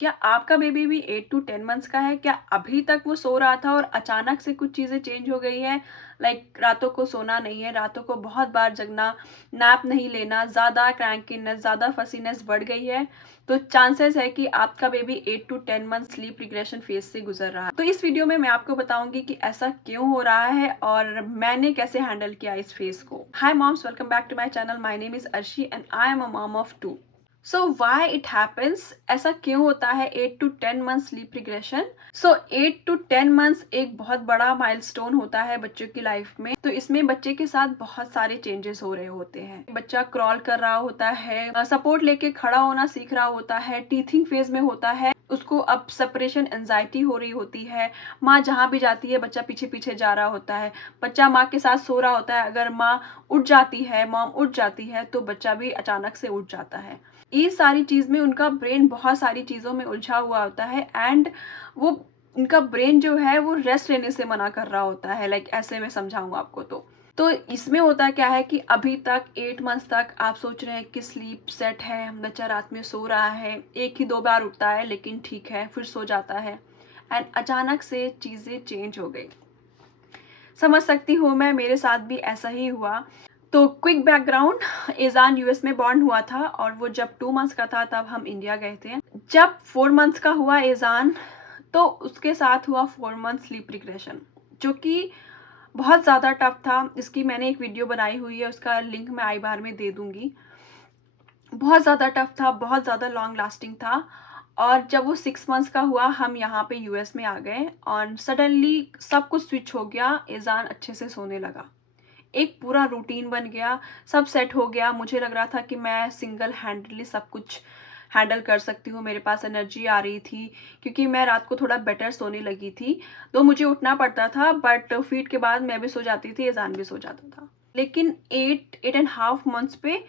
क्या आपका बेबी भी 8 to 10 मंथ्स का है? क्या अभी तक वो सो रहा था और अचानक से कुछ चीज़ें चेंज हो गई है? लाइक रातों को सोना नहीं है, रातों को बहुत बार जगना, नैप नहीं लेना, ज़्यादा क्रैंकीनेस, ज़्यादा फसीनेस बढ़ गई है, तो चांसेस है कि आपका baby 8 to 10 month sleep regression phase से गुजर रहा है। तो इस वीडियो में मैं आपको बताऊंगी कि ऐसा क्यों हो रहा है और मैंने कैसे हैंडल किया इस फेज को। Hi moms, welcome back to my channel. My name is Arshi and I am a mom of 2। So why it happens, ऐसा क्यों होता है 8 to 10 month sleep regression? So 8 to 10 months एक बहुत बड़ा माइलस्टोन होता है बच्चों की लाइफ में। तो इसमें बच्चे के साथ बहुत सारे चेंजेस हो रहे होते हैं। बच्चा क्रॉल कर रहा होता है, सपोर्ट लेके खड़ा होना सीख रहा होता है, टीथिंग फेज में होता है, उसको अब सेपरेशन एंजाइटी हो रही होती है। माँ जहाँ भी जाती है बच्चा पीछे पीछे जा रहा होता है। बच्चा माँ के साथ सो रहा होता है, अगर माँ उठ जाती है, मॉम उठ जाती है, तो बच्चा भी अचानक से उठ जाता है। ये सारी चीज में उनका ब्रेन बहुत सारी चीजों में उलझा हुआ होता है एंड वो उनका ब्रेन जो है वो रेस्ट लेने से मना कर रहा होता है। लाइक ऐसे में समझाऊं आपको तो इसमें होता क्या है कि अभी तक 8 मंथ्स तक आप सोच रहे हैं कि स्लीप सेट है, बच्चा रात में सो रहा है, एक ही दो बार उठता है लेकिन ठीक है, फिर सो जाता है एंड अचानक से चीजें चेंज हो गई। समझ सकती हूँ मैं, मेरे साथ भी ऐसा ही हुआ। तो क्विक बैकग्राउंड, एजान यूएस में बॉर्न हुआ था और वो जब 2 मंथ्स का था तब हम इंडिया गए थे। जब 4 मंथ्स का हुआ एजान, तो उसके साथ हुआ 4 मंथ स्लीप रिग्रेशन, जो कि बहुत ज़्यादा टफ था। इसकी मैंने एक वीडियो बनाई हुई है, उसका लिंक मैं आई बार में दे दूंगी। बहुत ज़्यादा टफ था, बहुत ज़्यादा लॉन्ग लास्टिंग था। और जब वो 6 मंथ्स का हुआ, हम यहाँ पे यूएस में आ गए और सडनली सब कुछ स्विच हो गया। एजान अच्छे से सोने लगा, एक पूरा रूटीन बन गया, सब सेट हो गया। मुझे लग रहा था कि मैं सिंगल हैंडली सब कुछ हैंडल कर सकती हूँ, मेरे पास एनर्जी आ रही थी, क्योंकि मैं रात को थोड़ा बेटर सोने लगी थी। तो मुझे उठना पड़ता था, बट फीड के बाद मैं भी सो जाती थी, एजान भी सो जाता था। लेकिन 8.5 मंथ्स पे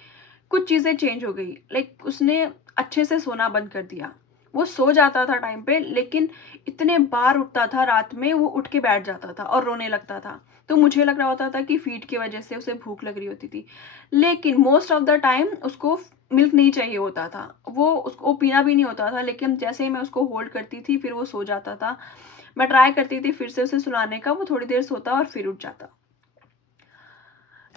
कुछ चीज़ें चेंज हो गई। लाइक उसने अच्छे से सोना बंद कर दिया। वो सो जाता था टाइम पे, लेकिन इतने बार उठता था रात में, वो उठ के बैठ जाता था और रोने लगता था। तो मुझे लग रहा होता था कि फीड की वजह से उसे भूख लग रही होती थी, लेकिन मोस्ट ऑफ द टाइम उसको मिल्क नहीं चाहिए होता था, वो उसको पीना भी नहीं होता था। लेकिन जैसे ही मैं उसको होल्ड करती थी, फिर वो सो जाता था। मैं ट्राई करती थी फिर से उसे सुलाने का, वो थोड़ी देर सोता और फिर उठ जाता।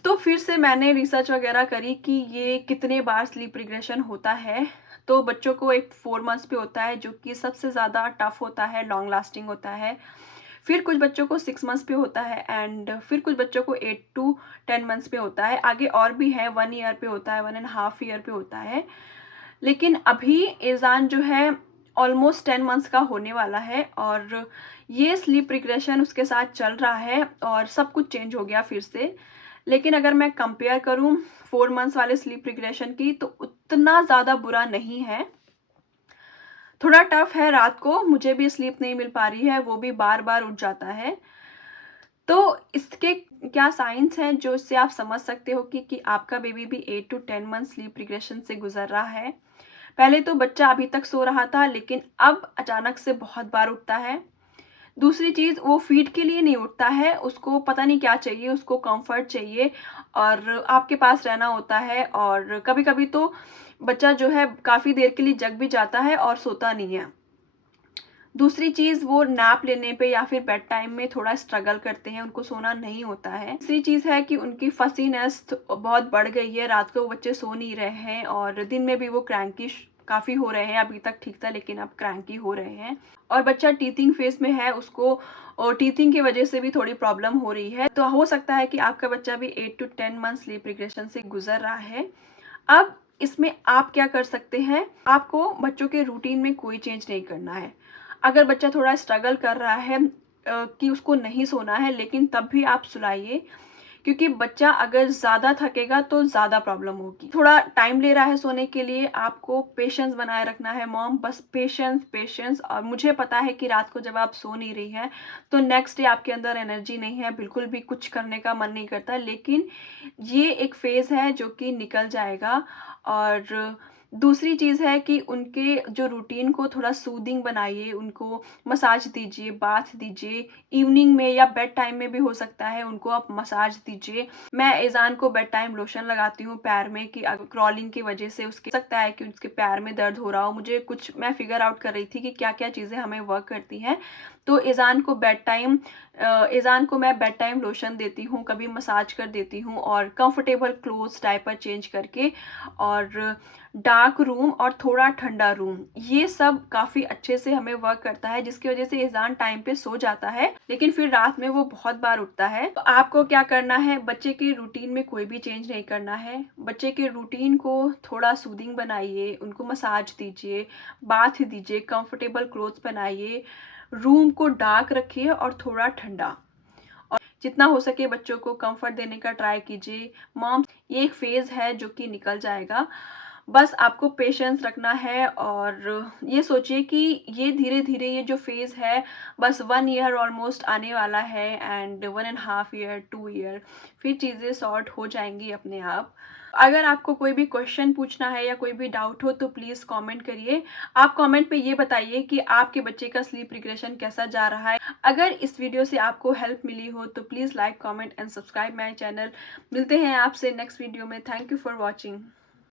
तो फिर से मैंने रिसर्च वगैरह करी कि ये कितने बार स्लीप रिग्रेशन होता है। तो बच्चों को एक 4 मंथ्स पे होता है, जो कि सबसे ज़्यादा टफ होता है, लॉन्ग लास्टिंग होता है। फिर कुछ बच्चों को 6 मंथ्स पे होता है एंड फिर कुछ बच्चों को 8 to 10 मंथ्स पे होता है। आगे और भी है, 1 ईयर पे होता है, 1.5 ईयर पे होता है। लेकिन अभी एजान जो है ऑलमोस्ट 10 मंथ्स का होने वाला है और ये स्लीप रिग्रेशन उसके साथ चल रहा है और सब कुछ चेंज हो गया फिर से। लेकिन अगर मैं कंपेयर करूं 4 मंथ्स वाले स्लीप रिग्रेशन की, तो उतना ज़्यादा बुरा नहीं है। थोड़ा टफ है, रात को मुझे भी स्लीप नहीं मिल पा रही है, वो भी बार बार उठ जाता है। तो इसके क्या साइंस हैं जो इससे आप समझ सकते हो कि आपका बेबी भी 8 to 10 मंथ स्लीप रिग्रेशन से गुजर रहा है? पहले तो बच्चा अभी तक सो रहा था, लेकिन अब अचानक से बहुत बार उठता है। दूसरी चीज़, वो फीड के लिए नहीं उठता है, उसको पता नहीं क्या चाहिए, उसको कंफर्ट चाहिए और आपके पास रहना होता है। और कभी-कभी तो बच्चा जो है काफ़ी देर के लिए जग भी जाता है और सोता नहीं है। दूसरी चीज़, वो नैप लेने पे या फिर बेड टाइम में थोड़ा स्ट्रगल करते हैं, उनको सोना नहीं होता है। तीसरी चीज़ है कि उनकी फसीनेस बहुत बढ़ गई है, रात को बच्चे सो नहीं रहे हैं और दिन में भी वो क्रैंकिश काफ़ी हो रहे हैं। अभी तक ठीक था, लेकिन अब क्रैंकी हो रहे हैं। और बच्चा टीथिंग फेज में है, उसको और टीथिंग की वजह से भी थोड़ी प्रॉब्लम हो रही है। तो हो सकता है कि आपका बच्चा भी 8 to 10 मंथ स्लीप रिग्रेशन से गुजर रहा है। अब इसमें आप क्या कर सकते हैं? आपको बच्चों के रूटीन में कोई चेंज नहीं करना है। अगर बच्चा थोड़ा स्ट्रगल कर रहा है कि उसको नहीं सोना है, लेकिन तब भी आप सुलाइए, क्योंकि बच्चा अगर ज़्यादा थकेगा तो ज़्यादा प्रॉब्लम होगी। थोड़ा टाइम ले रहा है सोने के लिए, आपको पेशेंस बनाए रखना है मॉम, बस पेशेंस पेशेंस। और मुझे पता है कि रात को जब आप सो नहीं रही हैं तो नेक्स्ट डे आपके अंदर एनर्जी नहीं है, बिल्कुल भी कुछ करने का मन नहीं करता, लेकिन ये एक फेज़ है जो कि निकल जाएगा। और दूसरी चीज़ है कि उनके जो रूटीन को थोड़ा सूदिंग बनाइए, उनको मसाज दीजिए, बाथ दीजिए, इवनिंग में या बेड टाइम में भी हो सकता है, उनको आप मसाज दीजिए। मैं ईज़ान को बेड टाइम लोशन लगाती हूँ पैर में कि क्रॉलिंग की वजह से उसके सकता है कि उसके पैर में दर्द हो रहा हो। मुझे कुछ मैं फिगर आउट कर रही थी कि क्या-क्या चीज़ें हमें वर्क करती हैं। तो ईज़ान को मैं बेड टाइम लोशन देती हूँ, कभी मसाज कर देती हूँ और कंफर्टेबल क्लोथ्स डायपर चेंज करके, और डार्क रूम और थोड़ा ठंडा रूम, ये सब काफ़ी अच्छे से हमें वर्क करता है, जिसकी वजह से ईज़ान टाइम पे सो जाता है, लेकिन फिर रात में वो बहुत बार उठता है। तो आपको क्या करना है, बच्चे के रूटीन में कोई भी चेंज नहीं करना है। बच्चे के रूटीन को थोड़ा सूदिंग बनाइए, उनको मसाज दीजिए, बाथ दीजिए, कंफर्टेबल क्लोथ्स पहनाइए, रूम को डार्क रखिए और थोड़ा ठंडा, और जितना हो सके बच्चों को कंफर्ट देने का ट्राई कीजिए। मॉम, ये एक फेज़ है जो कि निकल जाएगा। बस आपको पेशेंस रखना है और ये सोचिए कि ये धीरे-धीरे ये जो फेज़ है, बस 1 ईयर ऑलमोस्ट आने वाला है, and 1 and half year, 2 year, फिर चीज़ें सॉर्ट हो जाएँगी अपने आप। अगर आपको कोई भी क्वेश्चन पूछना है या कोई भी डाउट हो तो प्लीज़ कमेंट करिए। आप कमेंट में ये बताइए कि आपके बच्चे का स्लीप रिग्रेशन कैसा जा रहा है। अगर इस वीडियो से आपको हेल्प मिली हो तो please like, comment and subscribe my channel. मिलते हैं आपसे नेक्स्ट वीडियो में। Thank you for watching.